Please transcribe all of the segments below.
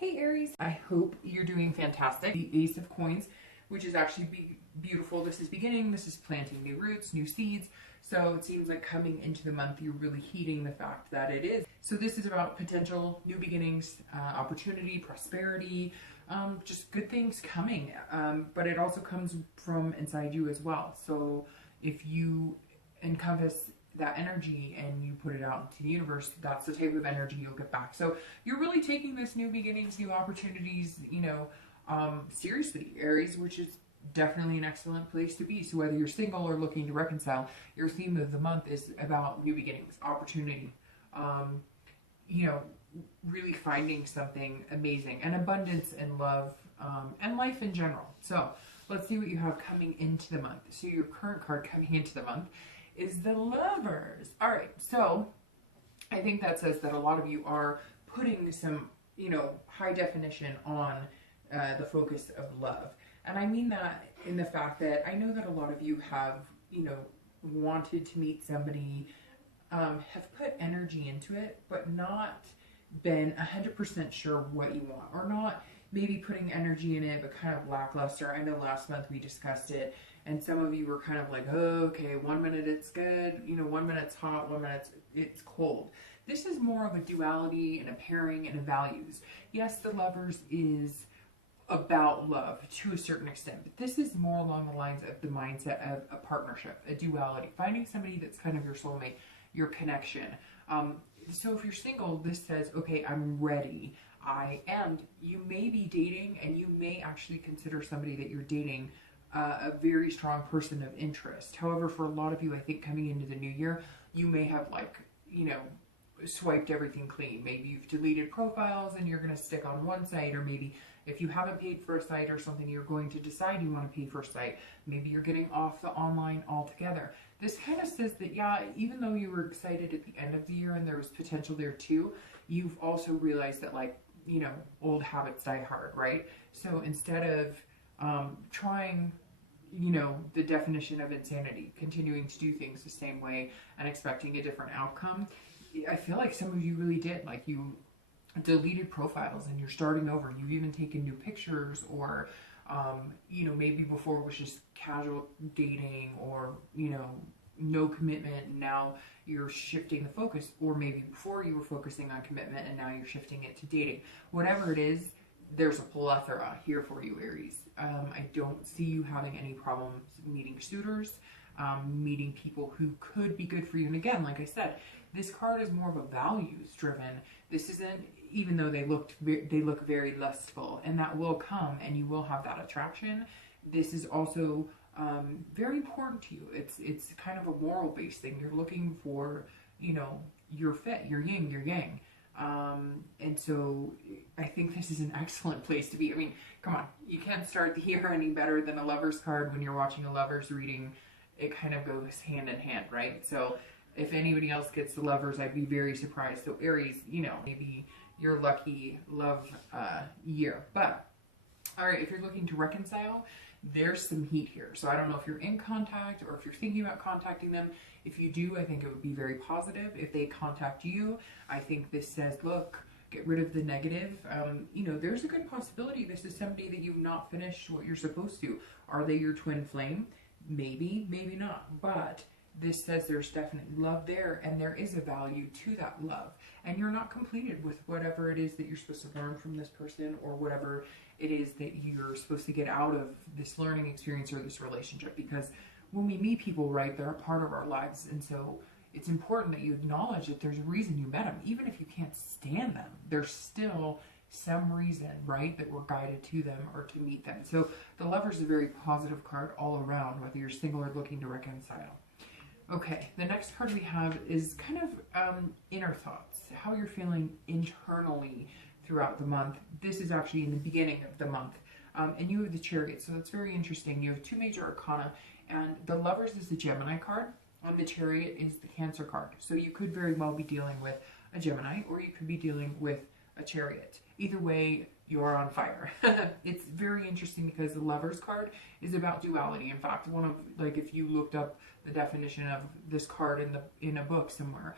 Hey Aries, I hope you're doing fantastic. The Ace of Coins, which is actually beautiful. This is beginning, this is planting new roots, new seeds. So it seems like coming into the month, you're really heeding the fact that it is. So this is about potential new beginnings, opportunity, prosperity, just good things coming. But it also comes from inside you as well. So if you encompass that energy and you put it out into the universe, that's the type of energy you'll get back. So you're really taking this new beginnings, new opportunities, seriously, Aries, which is definitely an excellent place to be. So whether you're single or looking to reconcile, your theme of the month is about new beginnings, opportunity, really finding something amazing and abundance and love, and life in general. So let's see what you have coming into the month. So your current card coming into the month is the Lovers. All right, so I think that says that a lot of you are putting some, high definition on the focus of love. And I mean that in the fact that I know that a lot of you have, wanted to meet somebody, have put energy into it, but not been 100% sure what you want, or not maybe putting energy in it, but kind of lackluster. I know last month we discussed it, and some of you were kind of like, oh, okay, 1 minute it's good, 1 minute it's hot, 1 minute it's cold. This is more of a duality and a pairing and a values. Yes, the Lovers is about love to a certain extent, but this is more along the lines of the mindset of a partnership, a duality, finding somebody that's kind of your soulmate, your connection. So if you're single, this says, okay, I'm ready. You may be dating, and you may actually consider somebody that you're dating a very strong person of interest. However, for a lot of you, I think coming into the new year, you may have swiped everything clean. Maybe you've deleted profiles and you're going to stick on one site, or maybe if you haven't paid for a site or something, you're going to decide you want to pay for a site. Maybe you're getting off the online altogether. This kind of says that, yeah, even though you were excited at the end of the year and there was potential there too, you've also realized that old habits die hard, right? So instead of trying, the definition of insanity, continuing to do things the same way and expecting a different outcome, I feel like some of you really did. Like, you deleted profiles and you're starting over. You've even taken new pictures, or maybe before it was just casual dating, or no commitment, and now you're shifting the focus. Or maybe before you were focusing on commitment and now you're shifting it to dating. Whatever it is, there's a plethora here for you, Aries. I don't see you having any problems meeting suitors, meeting people who could be good for you. And again, like I said, this card is more of a values driven. This isn't, even though they look very lustful, and that will come, and you will have that attraction. This is also very important to you. It's kind of a moral based thing. You're looking for, your fit, your yin, your yang. And so I think this is an excellent place to be. I mean, come on, you can't start the year any better than a Lovers card when you're watching a Lovers reading. It kind of goes hand in hand, right? So if anybody else gets the Lovers, I'd be very surprised. So Aries, maybe your lucky love year. But all right, if you're looking to reconcile, there's some heat here. So I don't know if you're in contact or if you're thinking about contacting them. If you do, I think it would be very positive. If they contact you, I think this says, look, get rid of the negative. There's a good possibility this is somebody that you've not finished what you're supposed to. Are they your twin flame? Maybe, maybe not. But this says there's definitely love there, and there is a value to that love. And you're not completed with whatever it is that you're supposed to learn from this person, or whatever it is that you're supposed to get out of this learning experience or this relationship. Because when we meet people, right, they're a part of our lives. And so it's important that you acknowledge that there's a reason you met them. Even if you can't stand them, there's still some reason, right, that we're guided to them or to meet them. So the Lover is a very positive card all around, whether you're single or looking to reconcile. Okay, the next card we have is kind of inner thoughts, how you're feeling internally throughout the month. This is actually in the beginning of the month. And you have the Chariot, so that's very interesting. You have two major arcana, and the Lovers is the Gemini card, and the Chariot is the Cancer card. So you could very well be dealing with a Gemini, or you could be dealing with a Chariot. Either way, you're on fire. It's very interesting because the Lovers card is about duality. In fact, if you looked up the definition of this card in a book somewhere,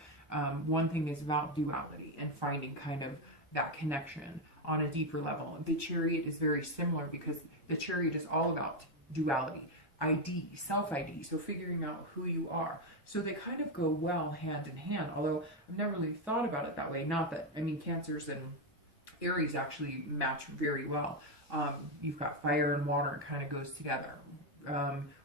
one thing is about duality and finding kind of that connection on a deeper level. The Chariot is very similar because the Chariot is all about duality, ID, self-ID, so figuring out who you are. So they kind of go well hand in hand, although I've never really thought about it that way. Not that, I mean, Cancers and Aries actually match very well. You've got fire and water, it kind of goes together.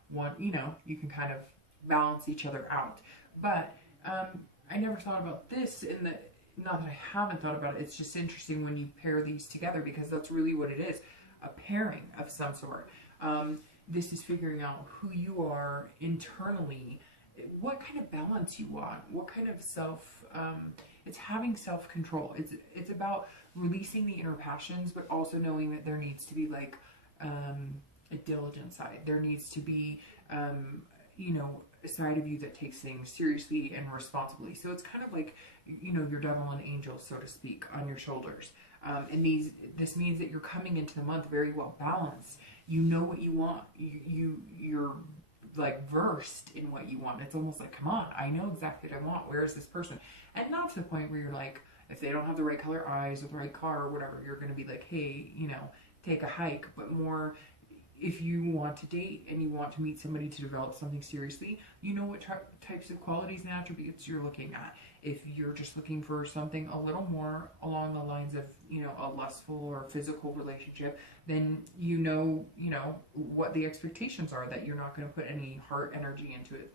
One, you know, you can kind of balance each other out. But I never thought about this in the, not that I haven't thought about it, it's just interesting when you pair these together, because that's really what it is, a pairing of some sort. This is figuring out who you are internally, what kind of balance you want, what kind of it's having self-control. It's about releasing the inner passions, but also knowing that there needs to be like a diligent side. There needs to be, you know, a side of you that takes things seriously and responsibly. So it's kind of like, you know, your devil and angel, so to speak, on your shoulders. And this means that you're coming into the month very well balanced. You know what you want. You're like versed in what you want. It's almost like, come on, I know exactly what I want. Where is this person? And not to the point where you're like, if they don't have the right color eyes or the right car or whatever, you're going to be like, hey, you know, take a hike. But more, if you want to date and you want to meet somebody to develop something seriously, you know what types of qualities and attributes you're looking at. If you're just looking for something a little more along the lines of, you know, a lustful or physical relationship, then you know what the expectations are, that you're not going to put any heart energy into it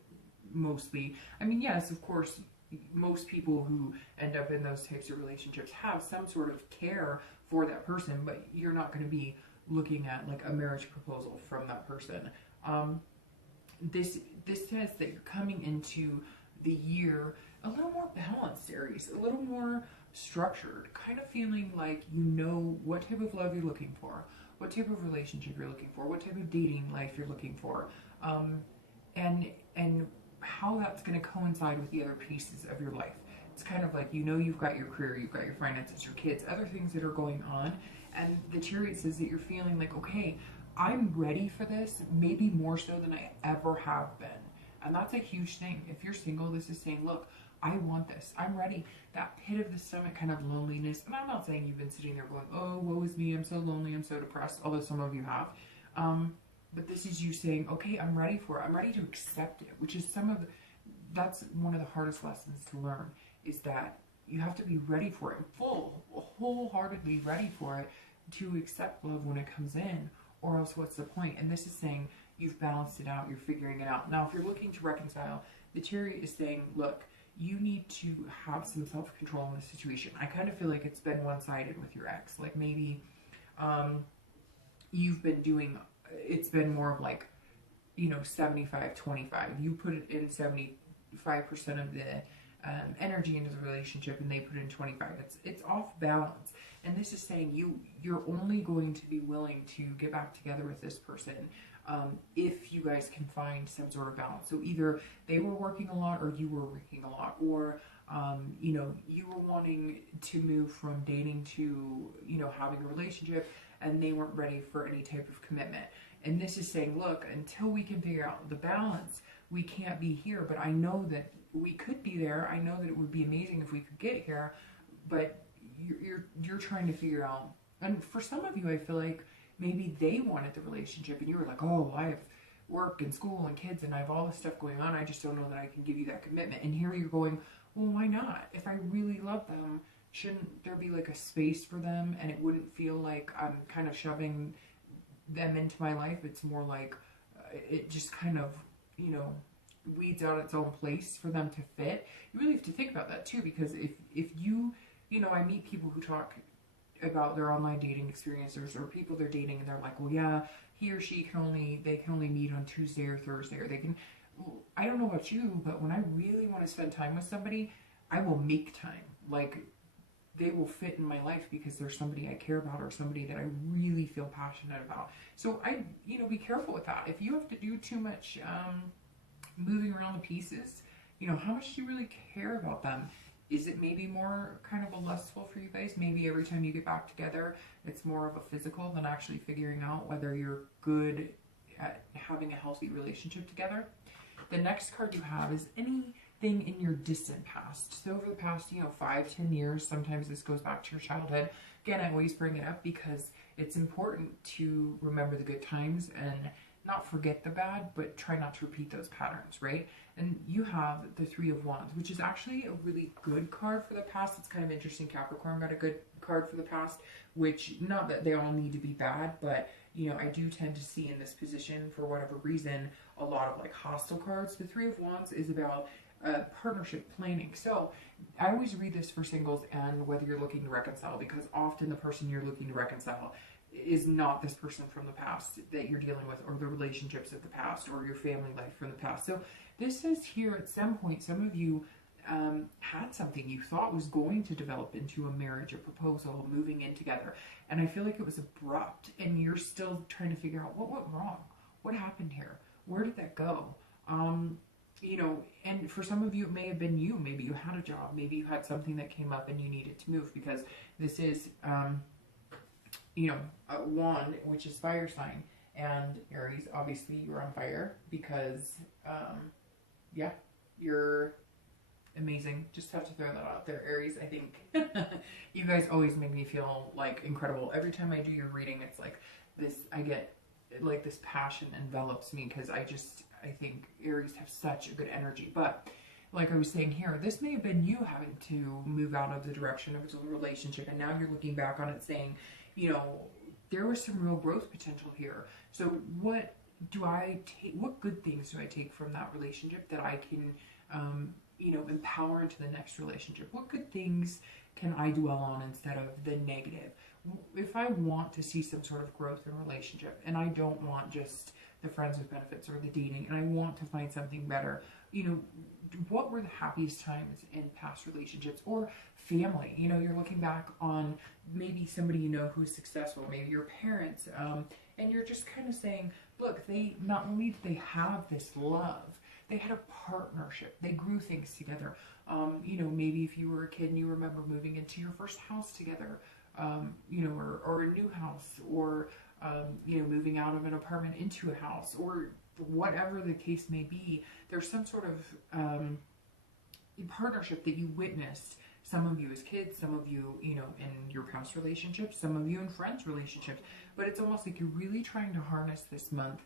mostly. I mean, yes, of course, most people who end up in those types of relationships have some sort of care for that person, but you're not going to be looking at like a marriage proposal from that person. This says that you're coming into the year a little more balanced, Aries, a little more structured, kind of feeling like you know what type of love you're looking for, what type of relationship you're looking for, what type of dating life you're looking for, and how that's going to coincide with the other pieces of your life. It's kind of like, you know, you've got your career, you've got your finances, your kids, other things that are going on, and the Chariot says that you're feeling like, okay, I'm ready for this, maybe more so than I ever have been. And that's a huge thing. If you're single, this is saying, look, I want this. I'm ready. That pit of the stomach kind of loneliness. And I'm not saying you've been sitting there going, oh, woe is me, I'm so lonely, I'm so depressed, although some of you have. But this is you saying, okay, I'm ready for it. I'm ready to accept it, which is that's one of the hardest lessons to learn, is that you have to be ready for it, wholeheartedly ready for it, to accept love when it comes in, or else what's the point? And this is saying you've balanced it out, you're figuring it out. Now, if you're looking to reconcile, the Chariot is saying, look, you need to have some self-control in this situation. I kind of feel like it's been one-sided with your ex. Like maybe you've been doing, it's been more of like, you know, 75-25. You put it in 75% of the energy into the relationship, and they put in 25. It's off balance. And this is saying you're only going to be willing to get back together with this person if you guys can find some sort of balance. So either they were working a lot or you were working a lot, or you know, you were wanting to move from dating to, you know, having a relationship, and they weren't ready for any type of commitment. And this is saying, look, until we can figure out the balance, we can't be here. But I know that we could be there. I know that it would be amazing if we could get here, but you're trying to figure out. And for some of you, I feel like maybe they wanted the relationship and you were like, oh, I have work and school and kids and I have all this stuff going on, I just don't know that I can give you that commitment. And here you're going, well, why not? If I really love them, shouldn't there be like a space for them, and it wouldn't feel like I'm kind of shoving them into my life? It's more like it just kind of, you know, weeds out its own place for them to fit. You really have to think about that too, because if you know, I meet people who talk about their online dating experiences, or people they're dating and they're like, well, yeah, he or she they can only meet on Tuesday or Thursday, or they can, I don't know about you, but when I really want to spend time with somebody, I will make time. Like, they will fit in my life because they're somebody I care about, or somebody that I really feel passionate about. So I, you know, be careful with that. If you have to do too much moving around the pieces, you know, how much do you really care about them? Is it maybe more kind of a lustful for you guys? Maybe every time you get back together, it's more of a physical than actually figuring out whether you're good at having a healthy relationship together. The next card you have is any thing in your distant past. So over the past, 5-10 years, sometimes this goes back to your childhood. Again, I always bring it up because it's important to remember the good times and not forget the bad, but try not to repeat those patterns, right? And you have the Three of Wands, which is actually a really good card for the past. It's kind of interesting. Capricorn got a good card for the past, which, not that they all need to be bad, but I do tend to see in this position, for whatever reason, a lot of like hostile cards. The Three of Wands is about partnership planning. So I always read this for singles and whether you're looking to reconcile, because often the person you're looking to reconcile is not this person from the past that you're dealing with, or the relationships of the past, or your family life from the past. So this says here, at some point, some of you had something you thought was going to develop into a marriage, a proposal, moving in together. And I feel like it was abrupt, and you're still trying to figure out what went wrong. What happened here? Where did that go? And for some of you, it may have been you. Maybe you had a job. Maybe you had something that came up and you needed to move, because this is, a wand, which is fire sign. And Aries, obviously you're on fire because, you're amazing. Just have to throw that out there, Aries. I think you guys always make me feel like incredible. Every time I do your reading, it's like this, I get like this passion envelops me, because I think Aries have such a good energy. But like I was saying here, this may have been you having to move out of the direction of a relationship, and now you're looking back on it saying, there was some real growth potential here. So what do I take? What good things do I take from that relationship that I can, empower into the next relationship? What good things can I dwell on instead of the negative? If I want to see some sort of growth in a relationship, and I don't want just the friends with benefits or the dating, and I want to find something better, what were the happiest times in past relationships or family? You're looking back on maybe somebody who's successful, maybe your parents, and you're just kind of saying, look, they not only did they have this love, they had a partnership, they grew things together. Maybe if you were a kid and you remember moving into your first house together, or a new house, or moving out of an apartment into a house, or whatever the case may be, there's some sort of partnership that you witnessed. Some of you as kids, some of you, in your past relationships, some of you in friends relationships. But it's almost like you're really trying to harness this month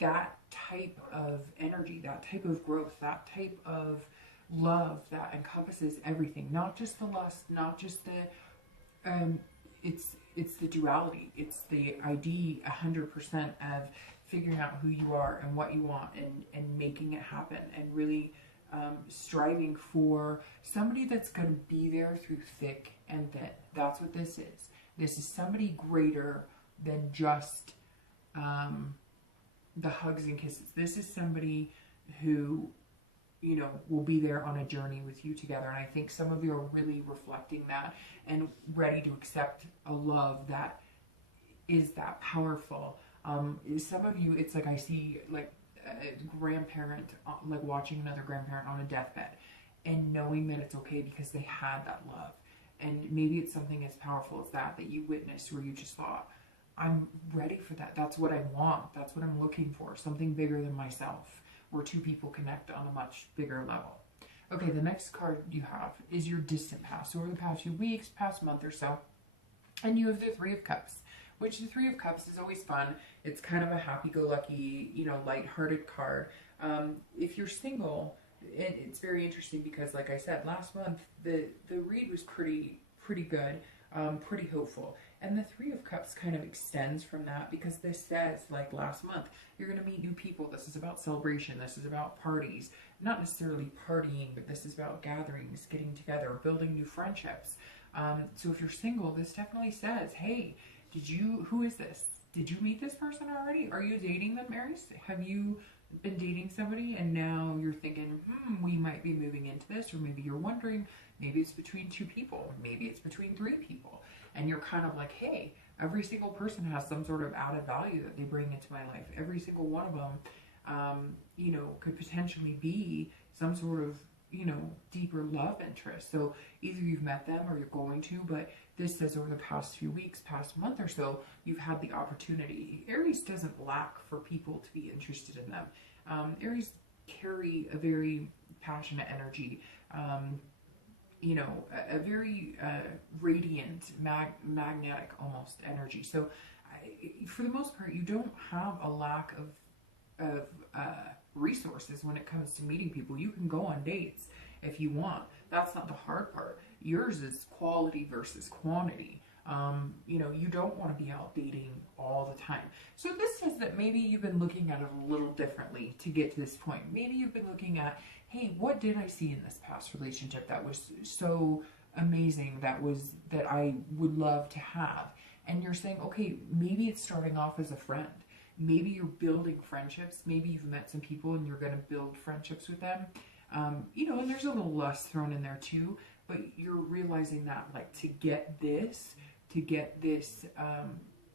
that type of energy, that type of growth, that type of love that encompasses everything, not just the lust, not just the it's the duality, it's the ID 100% of figuring out who you are and what you want, and making it happen, and really striving for somebody that's going to be there through thick and thin. That's what this is. This is somebody greater than just the hugs and kisses. This is somebody who will be there on a journey with you together. And I think some of you are really reflecting that and ready to accept a love that is that powerful. Some of you, it's like I see like a grandparent, like watching another grandparent on a deathbed and knowing that it's okay because they had that love. And maybe it's something as powerful as that you witnessed, where you just thought, I'm ready for that. That's what I want. That's what I'm looking for. Something bigger than myself, where two people connect on a much bigger level. Okay, the next card you have is your distant past. So over the past few weeks, past month or so, and you have the Three of Cups, which the Three of Cups is always fun. It's kind of a happy-go-lucky, lighthearted card. If you're single, it's very interesting because, like I said, last month, the read was pretty good, pretty hopeful. And the Three of Cups kind of extends from that, because this says, like last month, you're going to meet new people. This is about celebration. This is about parties. Not necessarily partying, but this is about gatherings, getting together, building new friendships. So if you're single, this definitely says, hey, who is this? Did you meet this person already? Are you dating them, Aries? Have you been dating somebody and now you're thinking, we might be moving into this? Or maybe you're wondering, maybe it's between two people. Maybe it's between three people. And you're kind of like, hey, every single person has some sort of added value that they bring into my life. Every single one of them, could potentially be some sort of, deeper love interest. So either you've met them or you're going to, but this says over the past few weeks, past month or so, you've had the opportunity. Aries doesn't lack for people to be interested in them. Aries carry a very passionate energy, you know, a very radiant, magnetic almost energy. So for the most part, you don't have a lack of resources when it comes to meeting people. You can go on dates if you want. That's not the hard part. Yours is quality versus quantity. You know, you don't want to be out dating all the time. So this says that maybe you've been looking at it a little differently to get to this point. Maybe you've been looking at, hey, what did I see in this past relationship that was so amazing, that I would love to have? And you're saying, okay, maybe it's starting off as a friend. Maybe you're building friendships. Maybe you've met some people and you're going to build friendships with them. You know, and there's a little lust thrown in there too, but you're realizing that, like, to get this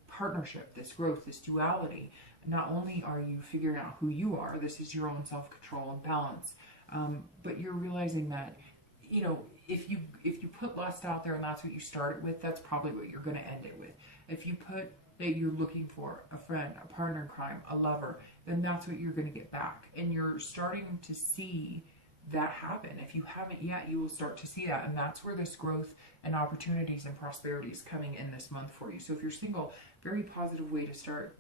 partnership, this growth, this duality, not only are you figuring out who you are, this is your own self-control and balance, but you're realizing that, you know, if you put lust out there and that's what you started with, that's probably what you're going to end it with. If you put that you're looking for a friend, a partner in crime, a lover, then that's what you're going to get back. And you're starting to see that happen. If you haven't yet, you will start to see that. And that's where this growth and opportunities and prosperity is coming in this month for you. So if you're single, very positive way to start.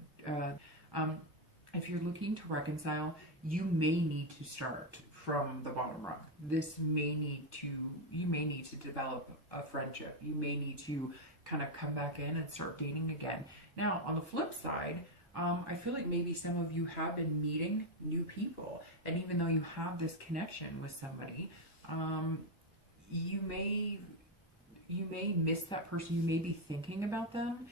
If you're looking to reconcile, you may need to start from the bottom rung. You may need to develop a friendship. You may need to kind of come back in and start dating again. Now, on the flip side, I feel like maybe some of you have been meeting new people, and even though you have this connection with somebody, you may miss that person. You may be thinking about them,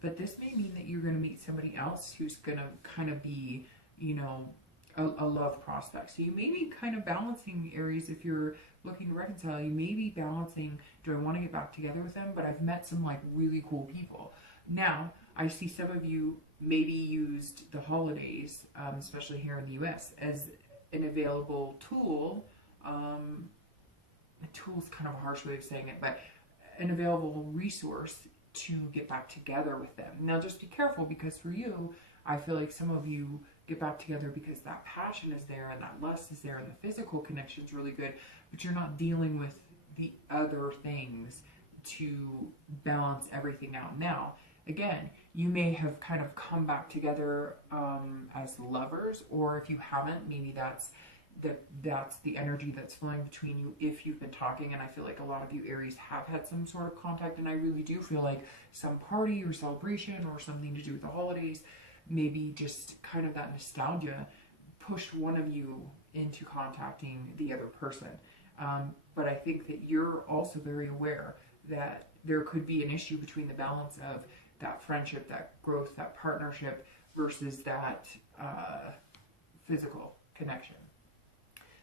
but this may mean that you're going to meet somebody else who's going to kind of be, you know, a love prospect. So you may be kind of balancing, Aries, if you're looking to reconcile. You may be balancing, do I want to get back together with them? But I've met some like really cool people. Now, I see some of you maybe used the holidays, especially here in the US, as an available tool. A tool is kind of a harsh way of saying it, but an available resource to get back together with them. Now, just be careful, because for you, I feel like some of you get back together because that passion is there and that lust is there and the physical connection is really good, but you're not dealing with the other things to balance everything out. Now, again, you may have kind of come back together as lovers, or if you haven't, maybe that's the energy that's flowing between you if you've been talking. And I feel like a lot of you Aries have had some sort of contact, and I really do feel like some party or celebration or something to do with the holidays, maybe just kind of that nostalgia pushed one of you into contacting the other person. But I think that you're also very aware that there could be an issue between the balance of that friendship, that growth, that partnership versus that physical connection.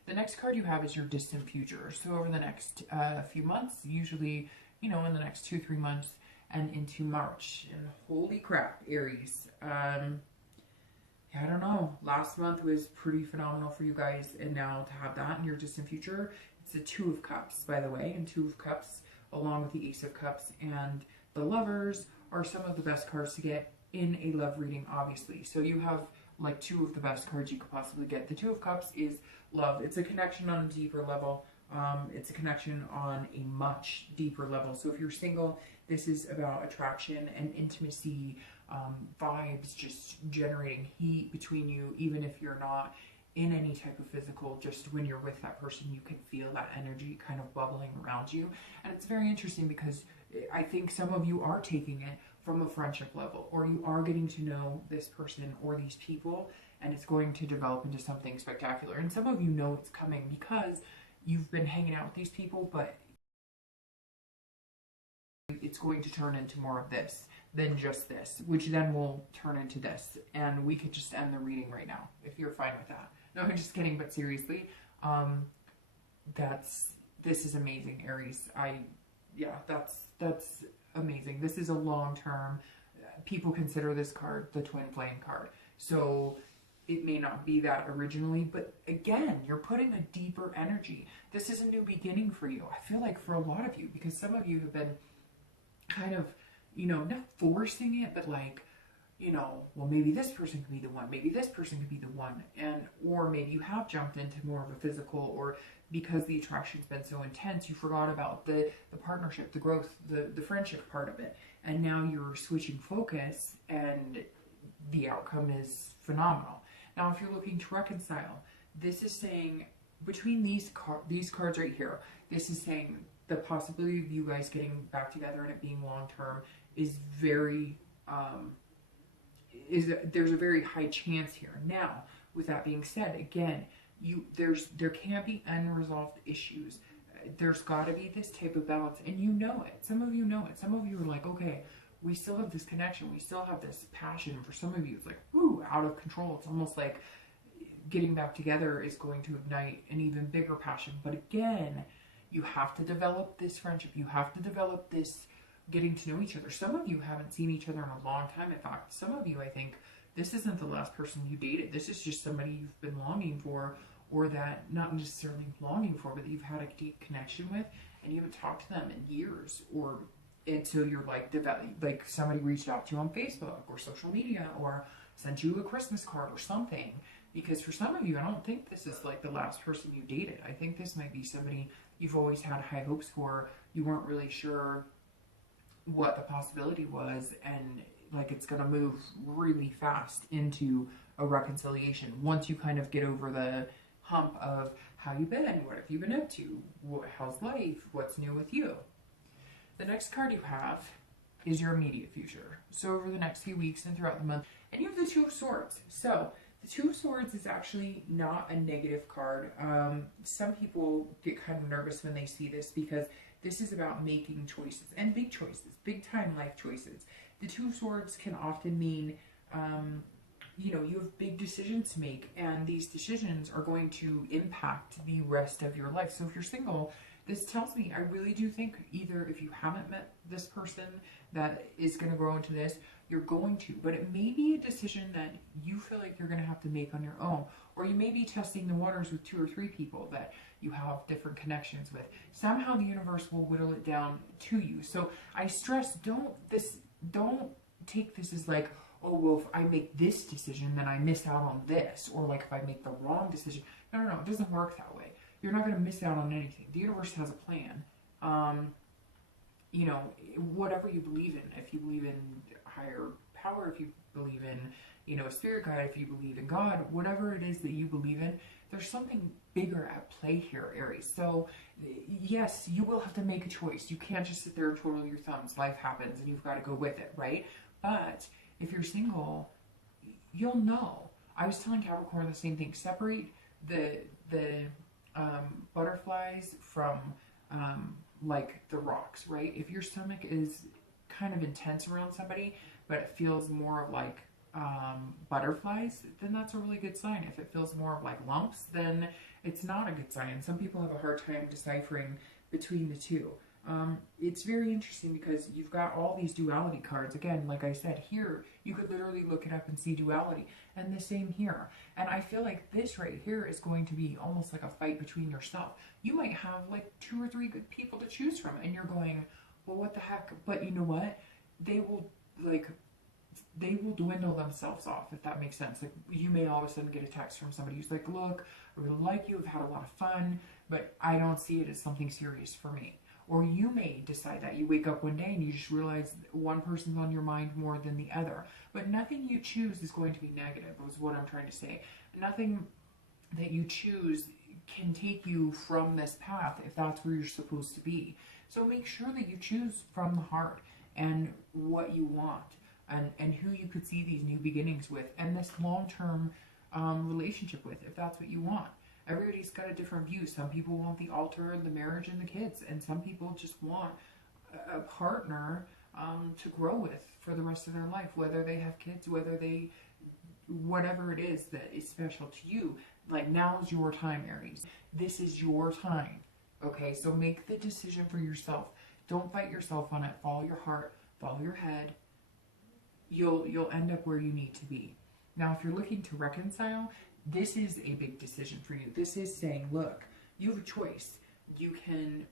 The next card you have is your distant future. So over the next few months, usually, you know, in the next 2-3 months and into March. And holy crap, Aries. I don't know. Last month was pretty phenomenal for you guys. And now to have that in your distant future, it's a Two of Cups, by the way. And Two of Cups, along with the Ace of Cups and the Lovers, are some of the best cards to get in a love reading, obviously. So you have like two of the best cards you could possibly get. The Two of Cups is love. It's a connection on a deeper level. It's a connection on a much deeper level. So if you're single, this is about attraction and intimacy, vibes, just generating heat between you. Even if you're not in any type of physical, just when you're with that person, you can feel that energy kind of bubbling around you. And it's very interesting because I think some of you are taking it from a friendship level, or you are getting to know this person or these people, and it's going to develop into something spectacular. And some of you know it's coming because you've been hanging out with these people, but it's going to turn into more of this than just this, which then will turn into this. And we could just end the reading right now if you're fine with that. No, I'm just kidding, but seriously, this is amazing, Aries. That's amazing. This is a long-term, people consider this card the twin flame card. So it may not be that originally, but again, you're putting a deeper energy. This is a new beginning for you. I feel like for a lot of you, because some of you have been kind of, you know, not forcing it, but like you know, well, maybe this person could be the one, maybe this person could be the one, or maybe you have jumped into more of a physical, or because the attraction's been so intense, you forgot about the partnership, the growth, the friendship part of it, and now you're switching focus, and the outcome is phenomenal. Now, if you're looking to reconcile, this is saying between these cards right here, this is saying the possibility of you guys getting back together and it being long term is very there's a very high chance here. Now, with that being said, again, there can be unresolved issues. There's got to be this type of balance, and you know it. Some of you know it. Some of you are like, okay, we still have this connection. We still have this passion. For some of you, it's like, ooh, out of control. It's almost like getting back together is going to ignite an even bigger passion. But again, you have to develop this friendship. You have to develop this getting to know each other. Some of you haven't seen each other in a long time. In fact, some of you, I think, this isn't the last person you dated. This is just somebody you've been longing for, or that not necessarily longing for, but that you've had a deep connection with, and you haven't talked to them in years, or until you're like somebody reached out to you on Facebook or social media, or sent you a Christmas card or something. Because for some of you, I don't think this is like the last person you dated. I think this might be somebody you've always had high hopes for. You weren't really sure what the possibility was, and like it's going to move really fast into a reconciliation once you kind of get over the hump of how you been, what have you been up to, how's life, what's new with you. The next card you have is your immediate future. So over the next few weeks and throughout the month, and you have the Two of Swords. So the Two of Swords is actually not a negative card. Some people get kind of nervous when they see this because this is about making choices, and big choices, big time life choices. The Two of Swords can often mean, you know, you have big decisions to make, and these decisions are going to impact the rest of your life. So if you're single, this tells me, I really do think either if you haven't met this person that is going to grow into this, you're going to, but it may be a decision that you feel like you're going to have to make on your own, or you may be testing the waters with 2 or 3 people that you have different connections with. Somehow the universe will whittle it down to you. So I stress, don't take this as like, oh, well, if I make this decision, then I miss out on this, or like if I make the wrong decision. No, it doesn't work that way. You're not going to miss out on anything. The universe has a plan. You know, whatever you believe in, if you believe in higher power, if you believe in, you know, a spirit guide, if you believe in God, whatever it is that you believe in, there's something bigger at play here, Aries. So yes, you will have to make a choice. You can't just sit there and twiddle your thumbs. Life happens and you've got to go with it, right? But if you're single, you'll know. I was telling Capricorn the same thing. Separate the butterflies from like the rocks, right? If your stomach is kind of intense around somebody, but it feels more like butterflies, then that's a really good sign. If it feels more like lumps, then it's not a good sign. Some people have a hard time deciphering between the two. It's very interesting because you've got all these duality cards. Again, like I said, here, you could literally look it up and see duality. And the same here. And I feel like this right here is going to be almost like a fight between yourself. You might have like 2 or 3 good people to choose from, and you're going, well, what the heck? But you know what? They will dwindle themselves off, if that makes sense. Like, you may all of a sudden get a text from somebody who's like, look, I really like you, I've had a lot of fun, but I don't see it as something serious for me. Or you may decide that you wake up one day and you just realize one person's on your mind more than the other. But nothing you choose is going to be negative, is what I'm trying to say. Nothing that you choose can take you from this path if that's where you're supposed to be. So make sure that you choose from the heart and what you want, and who you could see these new beginnings with, and this long-term relationship with, if that's what you want. Everybody's got a different view. Some people want the altar, the marriage, and the kids, and some people just want a partner to grow with for the rest of their life, whether they have kids, whatever it is that is special to you. Like, now is your time, Aries. This is your time. Okay, so make the decision for yourself. Don't fight yourself on it. Follow your heart, follow your head. You'll end up where you need to be. Now, if you're looking to reconcile, this is a big decision for you. This is saying, look, you have a choice. You can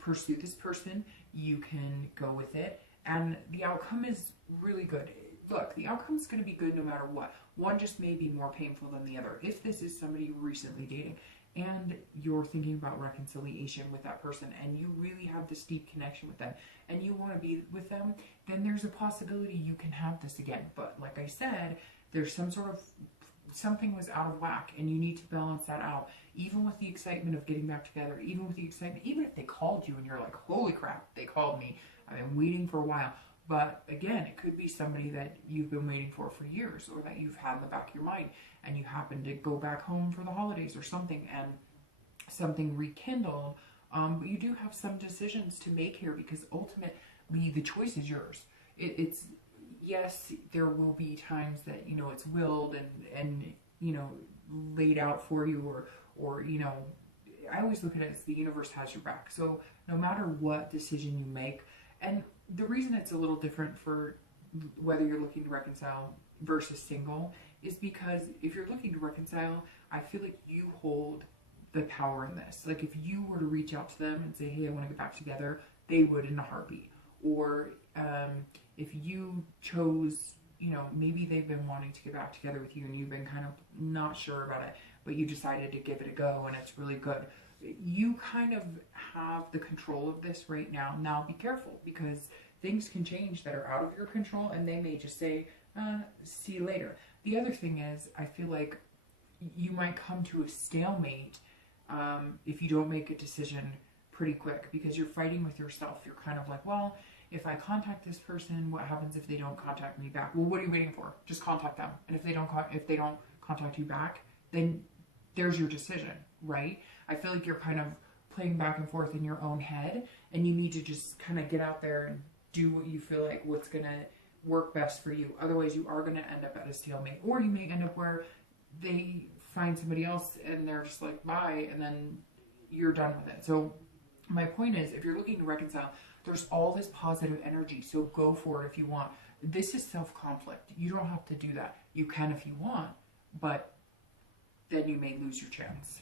pursue this person, you can go with it, and the outcome is really good. look, the outcome is going to be good no matter what. One just may be more painful than the other. If this is somebody you're recently dating and you're thinking about reconciliation with that person and you really have this deep connection with them and you want to be with them, then there's a possibility you can have this again. But like I said, there's something was out of whack and you need to balance that out. Even with the excitement of getting back together, even with the excitement, even if they called you and you're like, holy crap, they called me. I've been waiting for a while. But again, it could be somebody that you've been waiting for years, or that you've had in the back of your mind, and you happen to go back home for the holidays or something, and something rekindled. But you do have some decisions to make here, because ultimately the choice is yours. It's yes, there will be times that, you know, it's willed and you know, laid out for you, or you know, I always look at it as the universe has your back. So no matter what decision you make, and the reason it's a little different for whether you're looking to reconcile versus single is because if you're looking to reconcile, I feel like you hold the power in this. Like if you were to reach out to them and say, hey, I want to get back together, they would in a heartbeat. Or if you chose, you know, maybe they've been wanting to get back together with you and you've been kind of not sure about it, but you decided to give it a go and it's really good. You kind of have the control of this right now. Now be careful, because things can change that are out of your control and they may just say, see you later. The other thing is, I feel like you might come to a stalemate if you don't make a decision pretty quick, because you're fighting with yourself. You're kind of like, well, if I contact this person, what happens if they don't contact me back? Well, what are you waiting for? Just contact them. And if they don't contact you back, then there's your decision, right? I feel like you're kind of playing back and forth in your own head, and you need to just kind of get out there and do what you feel like what's going to work best for you. Otherwise, you are going to end up at a stalemate, or you may end up where they find somebody else and they're just like, bye, and then you're done with it. So my point is, if you're looking to reconcile, there's all this positive energy, so go for it if you want. This is self-conflict. You don't have to do that. You can if you want, but then you may lose your chance.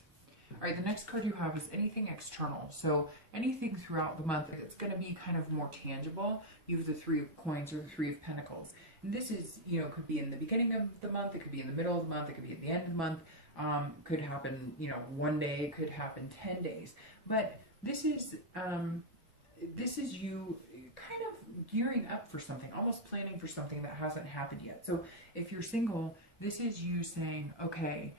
All right, the next card you have is anything external. So anything throughout the month, it's going to be kind of more tangible. You have the Three of Coins or the Three of Pentacles. And this is, you know, could be in the beginning of the month, it could be in the middle of the month, it could be at the end of the month. Could happen, you know, one day, it could happen 10 days. But this is you kind of gearing up for something, almost planning for something that hasn't happened yet. So if you're single, this is you saying, okay,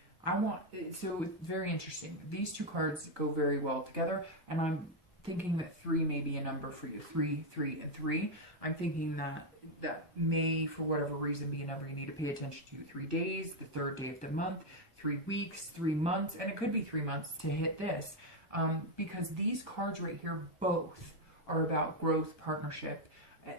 so it's very interesting. These two cards go very well together, and I'm thinking that 3 may be a number for you. 3, 3, and 3. I'm thinking that may, for whatever reason, be a number you need to pay attention to. 3 days, the third day of the month, 3 weeks, 3 months, and it could be 3 months to hit this. Because these cards right here both are about growth, partnership,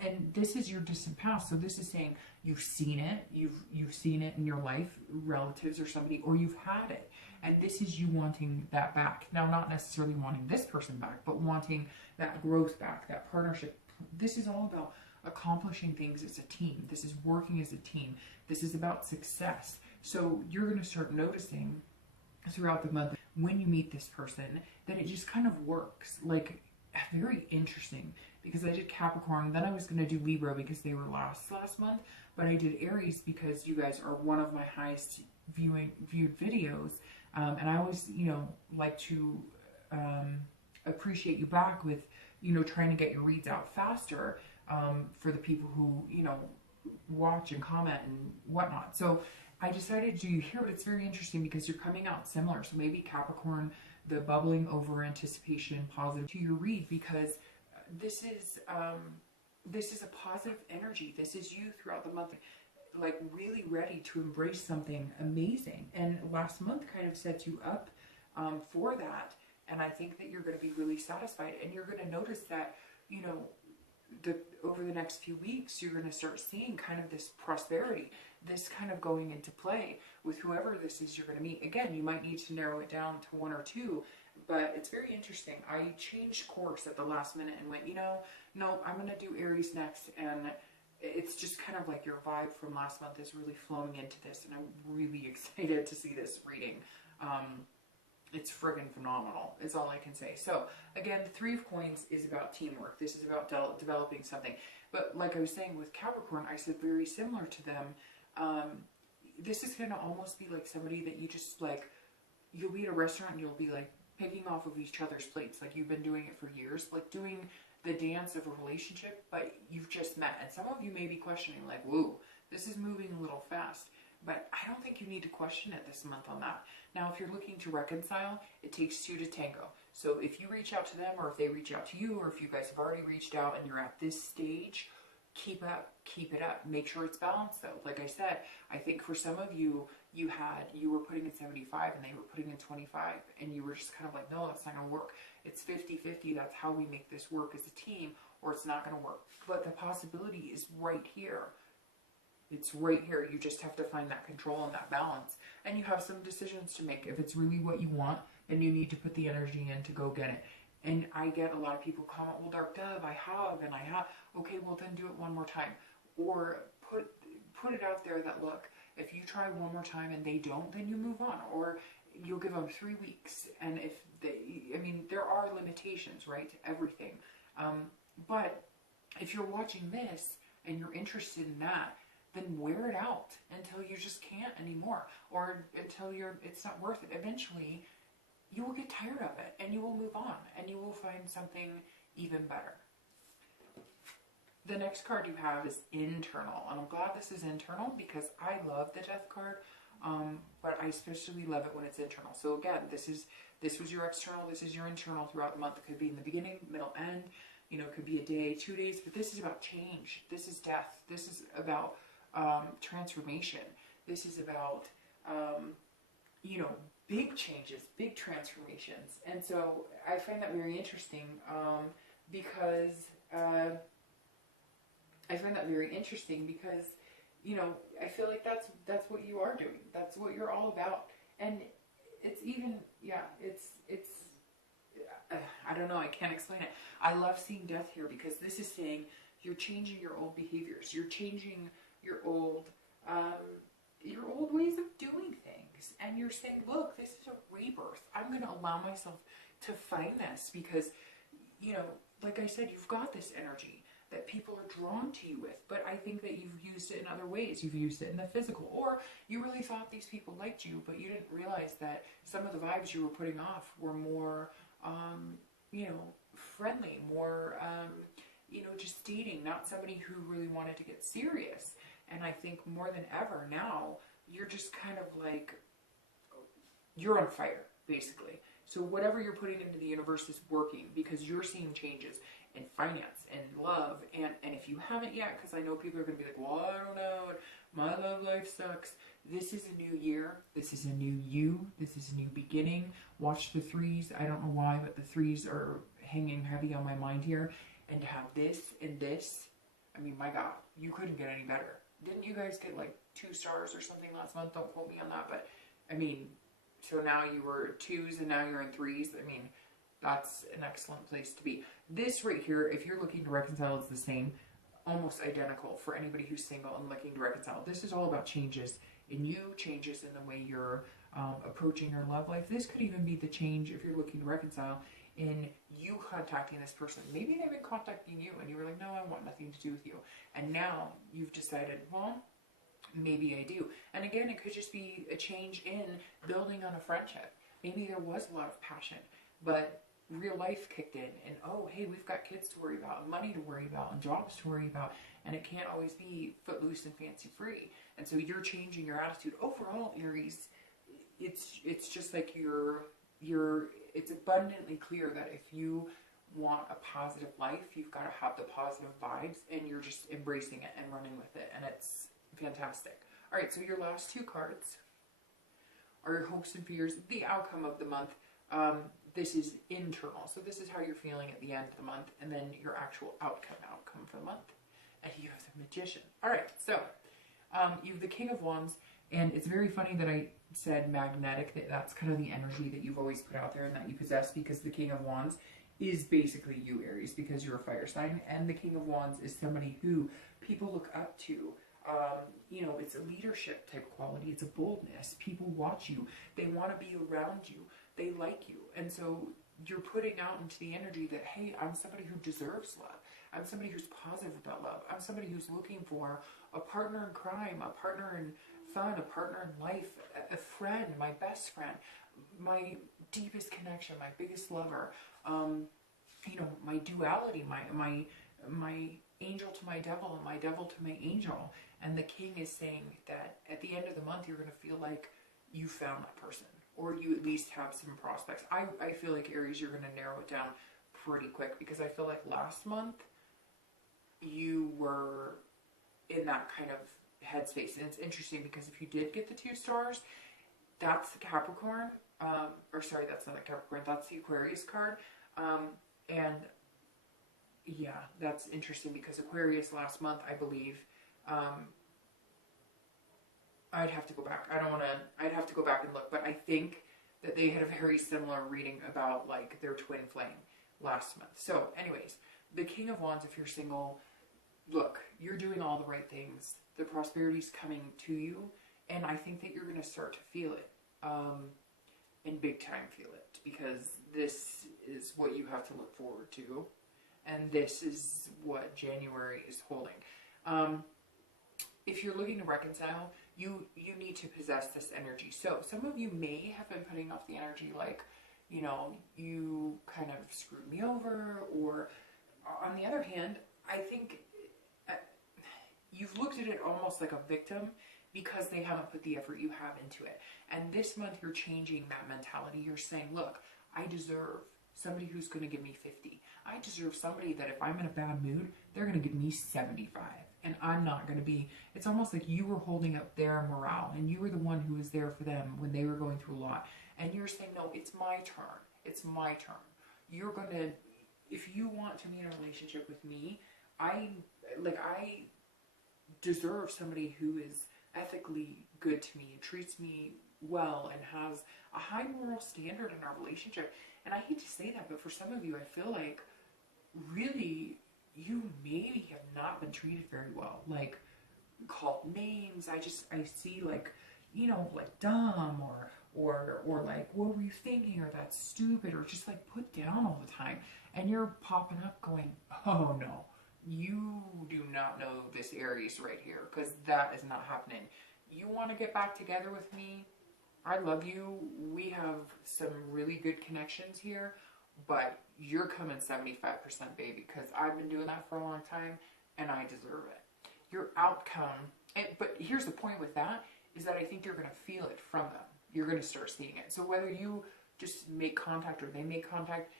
and this is your distant past. So this is saying you've seen it, you've seen it in your life, relatives or somebody, or you've had it, and this is you wanting that back. Now, not necessarily wanting this person back, but wanting that growth back, that partnership. This is all about accomplishing things as a team. This is working as a team. This is about success. So you're going to start noticing throughout the month when you meet this person that it just kind of works. Like, very interesting, because I did Capricorn, then I was going to do Libra because they were last month, but I did Aries because you guys are one of my highest viewed videos, and I always, you know, like to appreciate you back with, you know, trying to get your reads out faster for the people who, you know, watch and comment and whatnot. So I decided to do you here, but it's very interesting because you're coming out similar. So maybe Capricorn, the bubbling over anticipation, positive to your read, because this is a positive energy. This is you throughout the month, like really ready to embrace something amazing. And last month kind of sets you up for that. And I think that you're going to be really satisfied, and you're going to notice that, you know, over the next few weeks, you're going to start seeing kind of this prosperity, this kind of going into play with whoever this is you're going to meet. Again, you might need to narrow it down to 1 or 2, but it's very interesting. I changed course at the last minute and went, you know, no, I'm going to do Aries next, and it's just kind of like your vibe from last month is really flowing into this, and I'm really excited to see this reading. it's friggin' phenomenal, is all I can say. So again, the Three of Coins is about teamwork. This is about developing something. But like I was saying with Capricorn, I said very similar to them. This is going to almost be like somebody that you just like, you'll be at a restaurant and you'll be like picking off of each other's plates. Like you've been doing it for years, like doing the dance of a relationship, but you've just met. And some of you may be questioning like, whoa, this is moving a little fast. But I don't think you need to question it this month on that. Now, if you're looking to reconcile, it takes two to tango. So if you reach out to them, or if they reach out to you, or if you guys have already reached out and you're at this stage, keep it up. Make sure it's balanced though. Like I said, I think for some of you, you were putting in 75 and they were putting in 25, and you were just kind of like, no, that's not gonna work. It's 50-50. That's how we make this work as a team, or it's not gonna work. But the possibility is right here. It's right here. You just have to find that control and that balance. And you have some decisions to make. If it's really what you want, then you need to put the energy in to go get it. And I get a lot of people comment, well, Dark Dove, I have. Okay, well, then do it one more time. Or put it out there that, look, if you try one more time and they don't, then you move on. Or you'll give them 3 weeks. And if there are limitations, right, to everything. But if you're watching this and you're interested in that, then wear it out until you just can't anymore, or until it's not worth it. Eventually, you will get tired of it, and you will move on, and you will find something even better. The next card you have is internal, and I'm glad this is internal because I love the Death card, but I especially love it when it's internal. So again, this was your external, this is your internal throughout the month. It could be in the beginning, middle, end. You know, it could be a day, 2 days, but this is about change. This is death. This is about transformation. This is about, big changes, big transformations. And so I find that very interesting because I feel like that's what you are doing. That's what you're all about. And it's even, I don't know, I can't explain it. I love seeing death here because this is saying you're changing your old behaviors. You're changing your old ways of doing things, and you're saying, look, this is a rebirth. I'm going to allow myself to find this because, like I said, you've got this energy that people are drawn to you with, but I think that you've used it in other ways. You've used it in the physical, or you really thought these people liked you, but you didn't realize that some of the vibes you were putting off were more, friendly, more, just dating, not somebody who really wanted to get serious. And I think more than ever now, you're just kind of like, you're on fire, basically. So whatever you're putting into the universe is working because you're seeing changes in finance and love. And if you haven't yet, because I know people are going to be like, well, I don't know, my love life sucks. This is a new year. This is a new you. This is a new beginning. Watch the threes. I don't know why, but the threes are hanging heavy on my mind here. And to have this and this, I mean, my God, you couldn't get any better. Didn't you guys get like 2 stars or something last month? Don't quote me on that, but I mean, so now you were 2s and now you're in 3s. I mean, that's an excellent place to be. This right here, if you're looking to reconcile, is the same, almost identical for anybody who's single and looking to reconcile. This is all about changes in you, changes in the way you're approaching your love life. This could even be the change, if you're looking to reconcile, in you contacting this person. Maybe they've been contacting you and you were like, no, I want nothing to do with you. And now you've decided, well, maybe I do. And again, it could just be a change in building on a friendship. Maybe there was a lot of passion, but real life kicked in and, oh, hey, we've got kids to worry about and money to worry about and jobs to worry about. And it can't always be footloose and fancy free. And so you're changing your attitude. Overall, Aries, it's just like it's abundantly clear that if you want a positive life, you've got to have the positive vibes, and you're just embracing it and running with it, and it's fantastic. All right, so your last 2 cards are your hopes and fears, the outcome of the month. This is internal, so this is how you're feeling at the end of the month, and then your actual outcome for the month. And you have the Magician. All right, so you have the King of Wands, and it's very funny that I said magnetic, that's kind of the energy that you've always put out there and that you possess, because the King of Wands is basically you, Aries, because you're a fire sign, and the King of Wands is somebody who people look up to. It's a leadership type quality. It's a boldness. People watch you. They want to be around you. they like you. And so you're putting out into the energy that, hey, I'm somebody who deserves love. I'm somebody who's positive about love. I'm somebody who's looking for a partner in crime, a partner in fun, a partner in life, a friend, my best friend, my deepest connection, my biggest lover. You know, my duality, my angel to my devil and my devil to my angel. And the king is saying that at the end of the month, you're going to feel like you found that person, or you at least have some prospects. I feel like, Aries, you're going to narrow it down pretty quick, because I feel like last month you were in that kind of headspace. And it's interesting because if you did get the 2 stars, that's the Capricorn, or sorry, that's not the Capricorn, that's the Aquarius card. And yeah, that's interesting because Aquarius last month, I believe, I'd have to go back. I'd have to go back and look, but I think that they had a very similar reading about like their twin flame last month. So anyways, the King of Wands, if you're single, look, you're doing all the right things. The prosperity's coming to you, and I think that you're going to start to feel it, and big time feel it, because this is what you have to look forward to, and this is what January is holding. If you're looking to reconcile, you need to possess this energy. So some of you may have been putting off the energy like, you know, you kind of screwed me over, or on the other hand, I think you've looked at it almost like a victim because they haven't put the effort you have into it. And this month you're changing that mentality. You're saying, look, I deserve somebody who's going to give me 50. I deserve somebody that if I'm in a bad mood, they're going to give me 75. And I'm not going to be, it's almost like you were holding up their morale and you were the one who was there for them when they were going through a lot. And you're saying, no, it's my turn. It's my turn. You're going to, if you want to be in a relationship with me, I deserve somebody who is ethically good to me, treats me well, and has a high moral standard in our relationship. And I hate to say that, but for some of you, I feel like really you maybe have not been treated very well. Like, called names. I see like, you know, like dumb or like, what were you thinking? Or that's stupid, or just like put down all the time. And you're popping up going, oh no, you do not know this Aries right here, because that is not happening. You want to get back together with me? I love you. We have some really good connections here, but you're coming 75%, baby, because I've been doing that for a long time and I deserve it. Your outcome, but here's the point with that, is that I think you're going to feel it from them. You're going to start seeing it. So whether you just make contact or they make contact,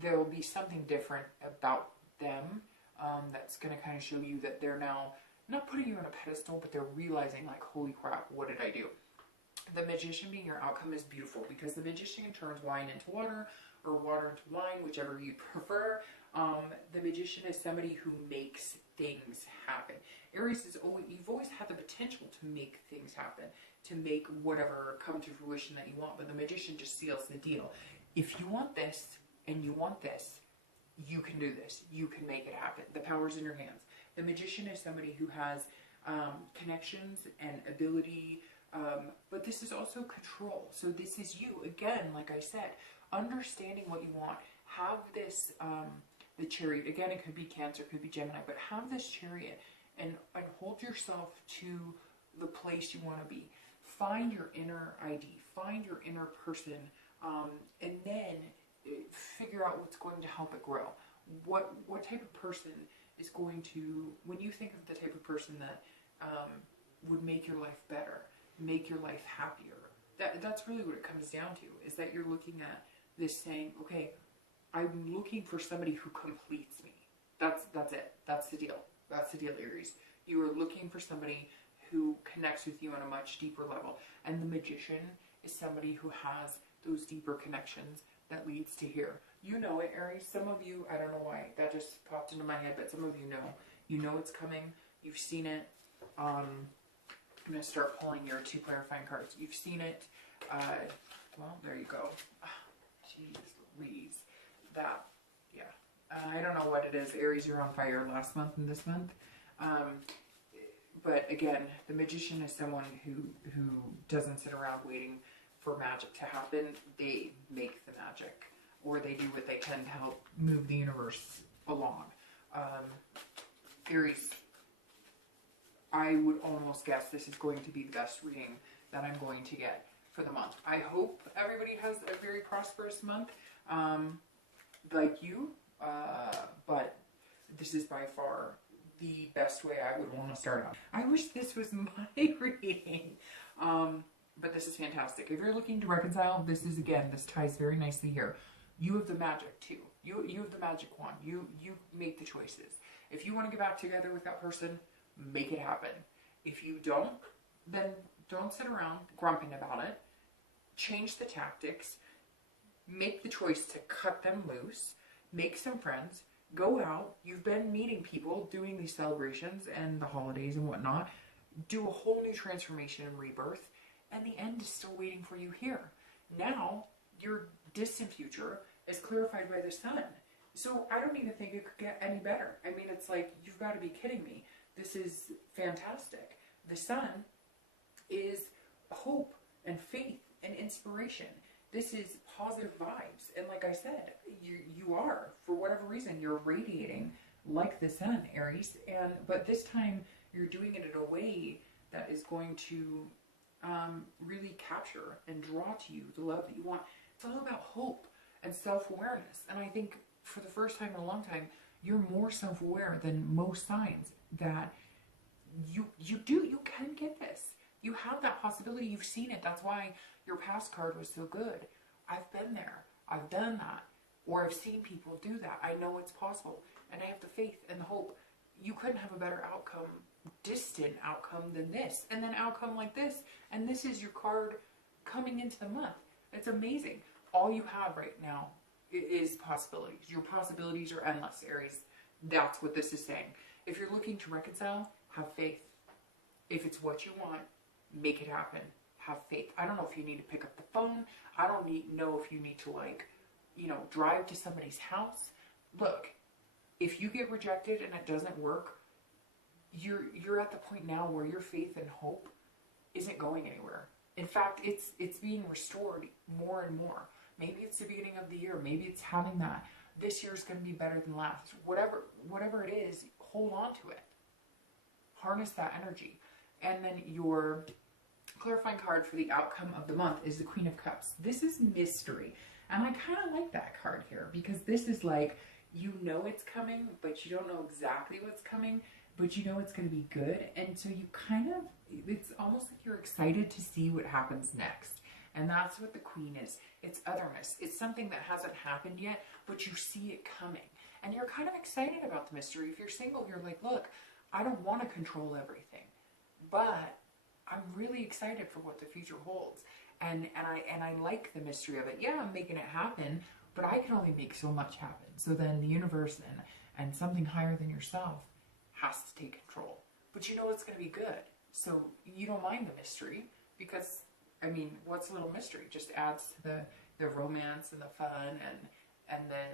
there will be something different about them that's going to kind of show you that they're now not putting you on a pedestal, but they're realizing like, holy crap, what did I do? The Magician being your outcome is beautiful, because the Magician turns wine into water, or water into wine, whichever you prefer. The Magician is somebody who makes things happen. Aries is you've always had the potential to make things happen, to make whatever come to fruition that you want, but the Magician just seals the deal. If you want this and you want this, you can do this. You can make it happen. The power's in your hands. The Magician is somebody who has connections and ability, but this is also control. So this is you. Again, like I said, understanding what you want. Have this, the Chariot. Again, it could be Cancer, it could be Gemini, but have this Chariot and hold yourself to the place you want to be. Find your inner ID. Find your inner person, and then figure out what's going to help it grow. What type of person is going to, when you think of the type of person that would make your life better, make your life happier, that's really what it comes down to, is that you're looking at this saying, okay, I'm looking for somebody who completes me. That's it. That's the deal. That's the deal, Aries. You are looking for somebody who connects with you on a much deeper level. And the Magician is somebody who has those deeper connections that leads to here. You know it, Aries. Some of you, I don't know why that just popped into my head, but some of you know. You know it's coming. You've seen it. I'm going to start pulling your 2 clarifying cards. You've seen it. Well, there you go. Jeez Louise. That, yeah. I don't know what it is. Aries, you're on fire last month and this month. But again, the Magician is someone who doesn't sit around waiting for magic to happen, they make the magic, or they do what they can to help move the universe along. Aries, I would almost guess this is going to be the best reading that I'm going to get for the month. I hope everybody has a very prosperous month, like you, but this is by far the best way I would want to start out. I wish this was my reading, but this is fantastic. If you're looking to reconcile, this is, again, this ties very nicely here. You have the magic too. You have the magic wand. You make the choices. If you want to get back together with that person, make it happen. If you don't, then don't sit around grumping about it. Change the tactics. Make the choice to cut them loose. Make some friends. Go out. You've been meeting people, doing these celebrations and the holidays and whatnot. Do a whole new transformation and rebirth. And the end is still waiting for you here. Now, your distant future is clarified by the sun. So I don't even think it could get any better. I mean, it's like, you've got to be kidding me. This is fantastic. The sun is hope and faith and inspiration. This is positive vibes. And like I said, you are, for whatever reason, you're radiating like the sun, Aries. But this time you're doing it in a way that is going to really capture and draw to you the love that you want. It's all about hope and self-awareness. And I think for the first time in a long time, you're more self-aware than most signs that you can get this. You have that possibility. You've seen it. That's why your past card was so good. I've been there. I've done that. Or I've seen people do that. I know it's possible. And I have the faith and the hope. You couldn't have a better outcome, distant outcome than this. And then outcome like this. And this is your card coming into the month. It's amazing. All you have right now is possibilities. Your possibilities are endless, Aries. That's what this is saying. If you're looking to reconcile, have faith. If it's what you want, make it happen. Have faith. I don't know if you need to pick up the phone. I don't know if you need to, drive to somebody's house. Look, if you get rejected and it doesn't work, you're at the point now where your faith and hope isn't going anywhere. In fact, it's being restored more and more. Maybe it's the beginning of the year. Maybe it's having that. This year's going to be better than last. Whatever it is, hold on to it. Harness that energy. And then your clarifying card for the outcome of the month is the Queen of Cups. This is mystery. And I kind of like that card here because this is like, you know it's coming, but you don't know exactly what's coming, but you know it's going to be good. And so you it's almost like you're excited to see what happens next. And that's what the Queen is. It's otherness. It's something that hasn't happened yet, but you see it coming. And you're kind of excited about the mystery. If you're single, you're like, look, I don't want to control everything, but I'm really excited for what the future holds. And I like the mystery of it. Yeah, I'm making it happen, but I can only make so much happen. So then the universe and something higher than yourself has to take control. But you know it's going to be good. So you don't mind the mystery because, I mean, what's a little mystery? Just adds to the romance and the fun and the,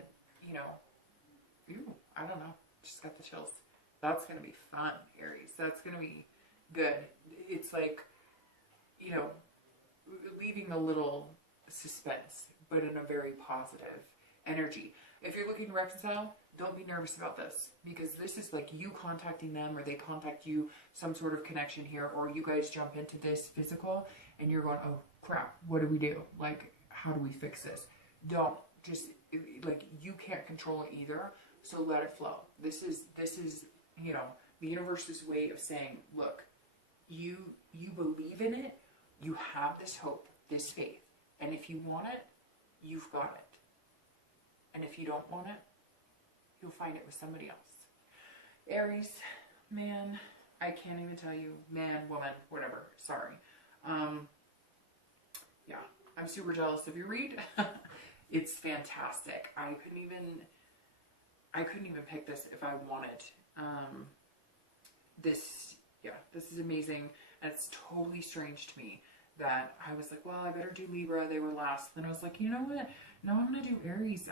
I don't know. Just got the chills. That's going to be fun, Aries. That's going to be good. It's like, leaving a little suspense, but in a very positive energy. If you're looking to reconcile, don't be nervous about this because this is like you contacting them or they contact you, some sort of connection here, or you guys jump into this physical and you're going, oh crap, what do we do? Like, how do we fix this? Don't just, you can't control it either. So let it flow. This is, the universe's way of saying, look, you believe in it. You have this hope, this faith. And if you want it, you've got it. And if you don't want it, you'll find it with somebody else. Aries, man, I can't even tell you, man, woman, whatever, sorry. Yeah, I'm super jealous of your read. It's fantastic. I couldn't even pick this if I wanted. This is amazing. And it's totally strange to me that I was like, well, I better do Libra. They were last. Then I was like, you know what? No, I'm going to do Aries.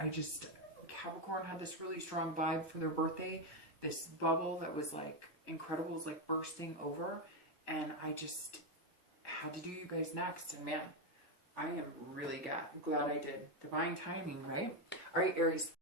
Capricorn had this really strong vibe for their birthday. This bubble that was like incredible, was like bursting over. And I just had to do you guys next. And man, I am really glad I did. Divine timing, right? All right, Aries,